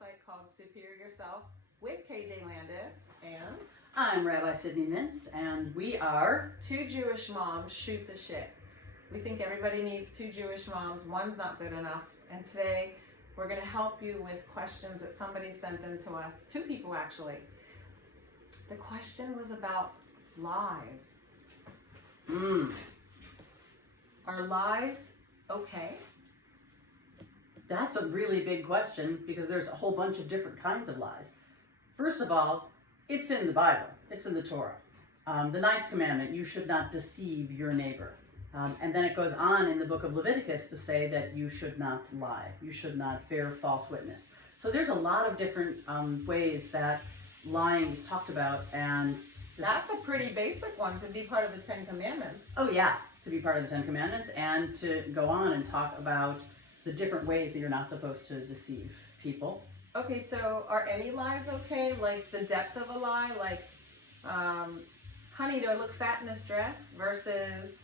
website called Superior Yourself with KJ Landis, and I'm Rabbi Syd and we are two Jewish moms shoot the shit. We think everybody needs two Jewish moms. One's not good enough. And today we're going to help you with questions that somebody sent in to us. Two people, actually. The question was about lies. Are lies okay? That's a really big question because there's a whole bunch of different kinds of lies. First of all, it's in the Bible. It's in the Torah. The 9th commandment, you should not deceive your neighbor. And then it goes on in the book of Leviticus to say that you should not lie. You should not bear false witness. So there's a lot of different ways that lying is talked about. And that's a pretty basic one to be part of the 10 Commandments. Oh yeah, to be part of the 10 Commandments and to go on and talk about the different ways that you're not supposed to deceive people. Okay, so are any lies okay? Like the depth of a lie? Like, honey, do I look fat in this dress? Versus...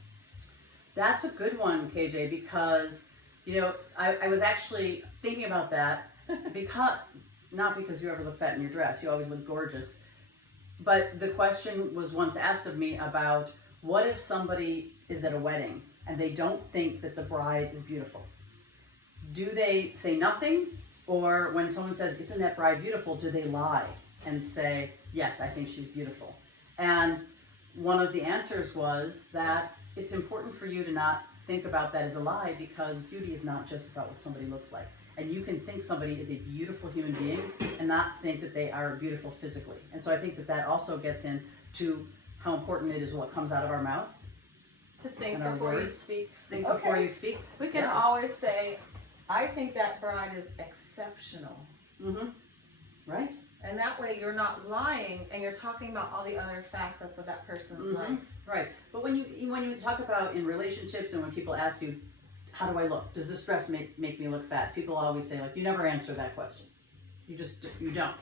That's a good one, KJ, because, you know, I was actually thinking about that not because you ever look fat in your dress, you always look gorgeous. But the question was once asked of me about what if somebody is at a wedding and they don't think that the bride is beautiful? Do they say nothing? Or when someone says, isn't that bride beautiful, do they lie and say, yes, I think she's beautiful? And one of the answers was that it's important for you to not think about that as a lie because beauty is not just about what somebody looks like. And you can think somebody is a beautiful human being and not think that they are beautiful physically. And so I think that that also gets into how important it is what comes out of our mouth. To think before you speak. Think before you speak. We can always say, I think that bride is exceptional. Right. And that way you're not lying and you're talking about all the other facets of that person's life. Right. But when you talk about in relationships and when people ask you, how do I look? Does this dress make me look fat? People always say, like, you never answer that question. You don't.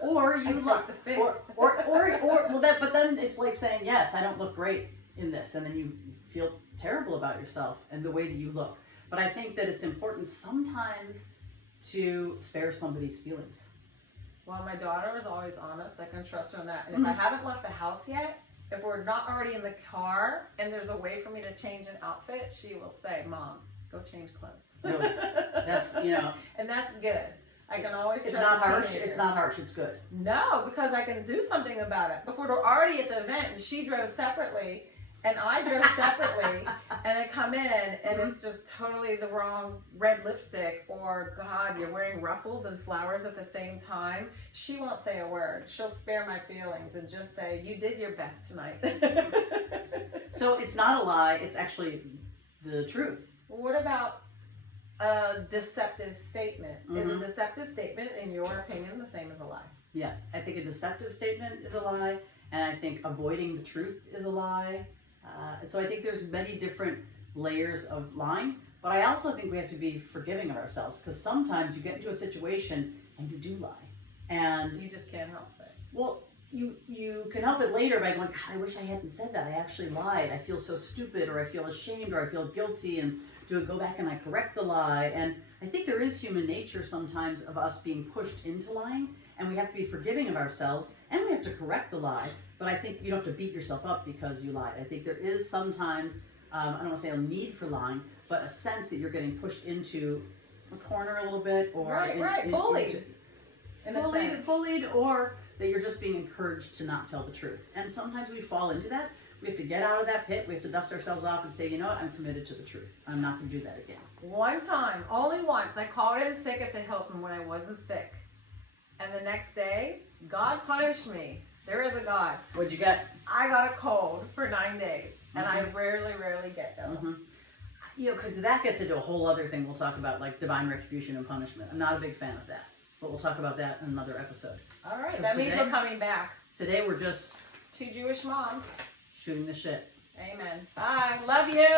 Or you look, but then it's like saying, yes, I don't look great in this. And then you feel terrible about yourself and the way that you look. But I think that it's important sometimes to spare somebody's feelings. Well, my daughter is always honest. I can trust her on that. And if I haven't left the house yet, if we're not already in the car and there's a way for me to change an outfit, she will say, Mom, go change clothes. Really? That's, you know. And that's good. I can always It's not harsh. It's not harsh. It's good. No, because I can do something about it. Before we're already at the event and she drove separately and I drove separately and I come in and it's just totally the wrong red lipstick or, God, you're wearing ruffles and flowers at the same time. She won't say a word. She'll spare my feelings and just say, you did your best tonight. So it's not a lie. It's actually the truth. Well, what about a deceptive statement? Is a deceptive statement, in your opinion, the same as a lie? Yes. I think a deceptive statement is a lie. And I think avoiding the truth is a lie. And so I think there's many different layers of lying, but I also think we have to be forgiving of ourselves because sometimes you get into a situation and you do lie. And you just can't help it. Well, you can help it later by going, God, I wish I hadn't said that. I actually lied. I feel so stupid, or I feel ashamed, or I feel guilty, and do I go back and I correct the lie? And I think there is human nature sometimes of us being pushed into lying, and we have to be forgiving of ourselves, and we have to correct the lie. But I think you don't have to beat yourself up because you lied. I think there is sometimes, I don't want to say a need for lying, but a sense that you're getting pushed into a corner a little bit, or bullied. Bullied, or that you're just being encouraged to not tell the truth. And sometimes we fall into that. We have to get out of that pit. We have to dust ourselves off and say, you know what, I'm committed to the truth. I'm not going to do that again. One time, only once, I called in sick at the Hilton when I wasn't sick. And the next day, God punished me. There is a God. What'd you get? I got a cold for 9 days. And I rarely get them. You know, because that gets into a whole other thing we'll talk about, like divine retribution and punishment. I'm not a big fan of that. But we'll talk about that in another episode. All right. That means we're coming back. Today we're just two Jewish moms shooting the shit. Amen. Bye. Love you.